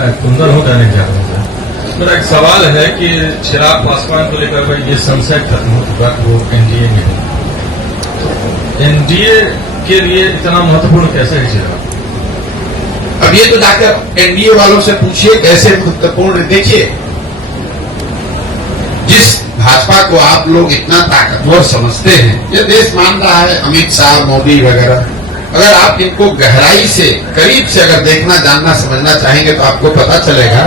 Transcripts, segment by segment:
मैं कुंदन हूँ दैनिक जागरण से। मेरा एक सवाल है कि चिराग पासवान को लेकर भाई ये संशय खत्म हो चुका वो एनडीए में है, एनडीए के लिए इतना महत्वपूर्ण कैसे है चिराग? अब ये तो जाकर एनडीए वालों से पूछिए कैसे महत्वपूर्ण। देखिए, जिस भाजपा को आप लोग इतना ताकतवर समझते हैं, ये देश मान रहा है, अमित शाह, मोदी वगैरह, अगर आप इनको गहराई से, करीब से अगर देखना, जानना, समझना चाहेंगे तो आपको पता चलेगा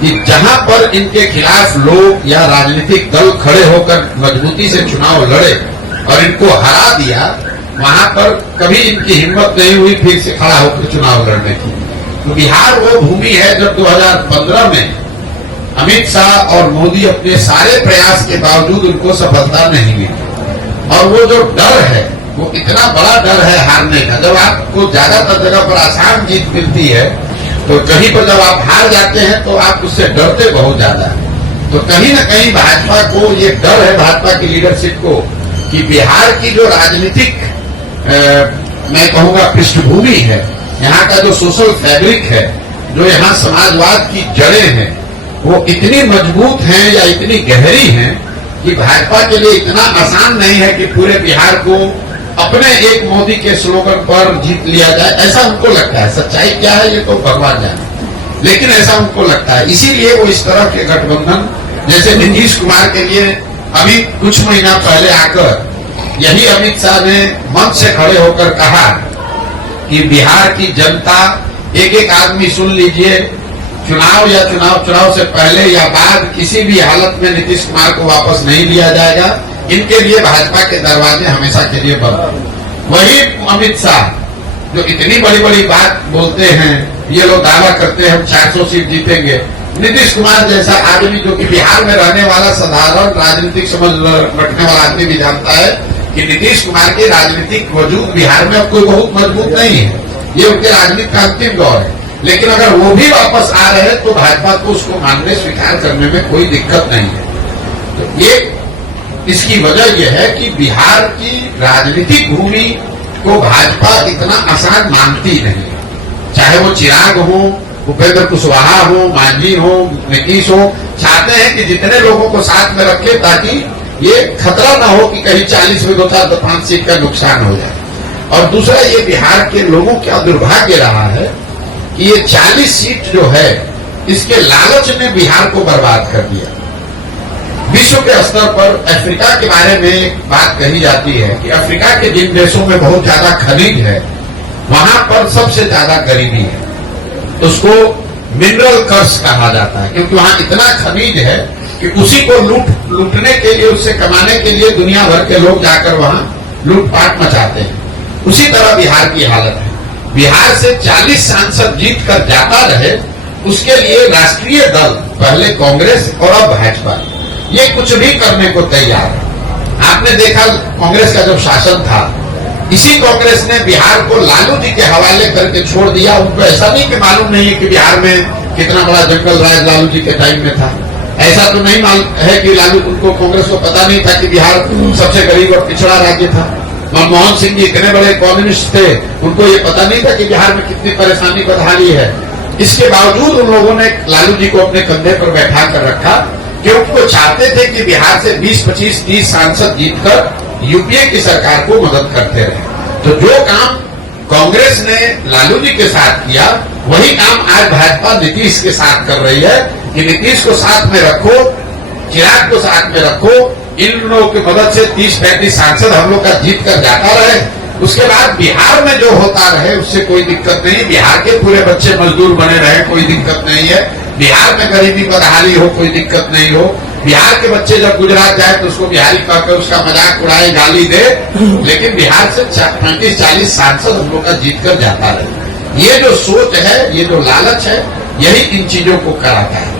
कि जहां पर इनके खिलाफ लोग या राजनीतिक दल खड़े होकर मजबूती से चुनाव लड़े और इनको हरा दिया, वहां पर कभी इनकी हिम्मत नहीं हुई फिर से खड़ा होकर चुनाव लड़ने की। तो बिहार वो भूमि है जब 2015 में अमित शाह और मोदी अपने सारे प्रयास के बावजूद उनको सफलता नहीं मिली। और वो जो डर है, वो इतना बड़ा डर है हारने का। जब आपको ज्यादातर जगह पर आसान जीत मिलती है तो कहीं पर जब आप हार जाते हैं तो आप उससे डरते बहुत ज्यादा है। तो कहीं न कहीं भाजपा को ये डर है, भाजपा की लीडरशिप को, कि बिहार की जो राजनीतिक मैं कहूंगा पृष्ठभूमि है, यहाँ का जो सोशल फैब्रिक है, जो यहाँ समाजवाद की जड़ें हैं, वो इतनी मजबूत हैं या इतनी गहरी हैं कि भाजपा के लिए इतना आसान नहीं है कि पूरे बिहार को अपने एक मोदी के स्लोगन पर जीत लिया जाए। ऐसा उनको लगता है। सच्चाई क्या है ये तो भगवान जाने, लेकिन ऐसा उनको लगता है। इसीलिए वो इस तरह के गठबंधन, जैसे नीतीश कुमार के लिए अभी कुछ महीना पहले आकर यही अमित शाह ने मंच से खड़े होकर कहा कि बिहार की जनता, एक एक आदमी सुन लीजिए, चुनाव से पहले या बाद किसी भी हालत में नीतीश कुमार को वापस नहीं लिया जाएगा। इनके लिए भाजपा के दरवाजे हमेशा के लिए बंद। वही अमित शाह जो इतनी बड़ी बड़ी बात बोलते हैं, ये लोग दावा करते हैं हम 400 सीट जीतेंगे। नीतीश कुमार जैसा आदमी जो कि बिहार में रहने वाला साधारण राजनीतिक समझ रखने वाला आदमी भी जानता है कि नीतीश कुमार के राजनीतिक वजूद बिहार में अब कोई बहुत मजबूत नहीं है। ये उनके राजनीति का अंतिम दौर है। लेकिन अगर वो भी वापस आ रहे हैं तो भाजपा को उसको मानने, स्वीकार करने में कोई दिक्कत नहीं है। तो ये इसकी वजह यह है कि बिहार की राजनीतिक भूमि को भाजपा इतना आसान मानती नहीं है। चाहे वो चिराग हो, उपेंद्र कुशवाहा हो, मांझी हो, नीतीश हो, चाहते हैं कि जितने लोगों को साथ में रखे ताकि ये खतरा ना हो कि कहीं 40 में 2-5 सीट का नुकसान हो जाए। और दूसरा, ये बिहार के लोगों का दुर्भाग्य रहा है कि ये 40 सीट जो है, इसके लालच ने बिहार को बर्बाद कर दिया। विश्व के स्तर पर अफ्रीका के बारे में बात कही जाती है कि अफ्रीका के जिन देशों में बहुत ज्यादा खनिज है, वहां पर सबसे ज्यादा गरीबी है। उसको मिनरल कर्स कहा जाता है, क्योंकि वहां इतना खनिज है कि उसी को लूटने के लिए, उससे कमाने के लिए दुनिया भर के लोग जाकर वहां लूटपाट मचाते हैं। उसी तरह बिहार की हालत है। बिहार से 40 सांसद जीत कर जाता रहे, उसके लिए राष्ट्रीय दल, पहले कांग्रेस और अब भाजपा, ये कुछ भी करने को तैयार है। आपने देखा कांग्रेस का जब शासन था, इसी कांग्रेस ने बिहार को लालू जी के हवाले करके छोड़ दिया। उनको ऐसा नहीं कि मालूम नहीं है कि बिहार में कितना बड़ा जंगल राज लालू जी के टाइम में था। ऐसा तो नहीं मालूम है कि उनको कांग्रेस को पता नहीं था कि बिहार सबसे गरीब और पिछड़ा राज्य था। मनमोहन सिंह जी इतने बड़े कम्युनिस्ट थे, उनको ये पता नहीं था कि बिहार में कितनी परेशानी बदहाली है। इसके बावजूद उन लोगों ने लालू जी को अपने कंधे पर बैठा कर रखा, क्योंकि वो चाहते थे कि बिहार से 20, 25, 30 सांसद जीतकर यूपीए की सरकार को मदद करते रहे। तो जो काम कांग्रेस ने लालू जी के साथ किया, वही काम आज भाजपा नीतीश के साथ कर रही है कि नीतीश को साथ में रखो, चिराग को साथ में रखो, इन लोगों की मदद से 30-35 सांसद हम लोग का जीत कर जाता रहे। उसके बाद बिहार में जो होता रहे उससे कोई दिक्कत नहीं। बिहार के पूरे बच्चे मजदूर बने रहे, कोई दिक्कत नहीं है। बिहार में गरीबी बदहाली हो, कोई दिक्कत नहीं हो। बिहार के बच्चे जब गुजरात जाए तो उसको बिहारी कहकर उसका मजाक उड़ाए, गाली दे, लेकिन बिहार से 35-40 सांसद हम लोग का जीत कर जाता रहे। ये जो सोच है, ये जो लालच है, यही इन चीजों को कराता है।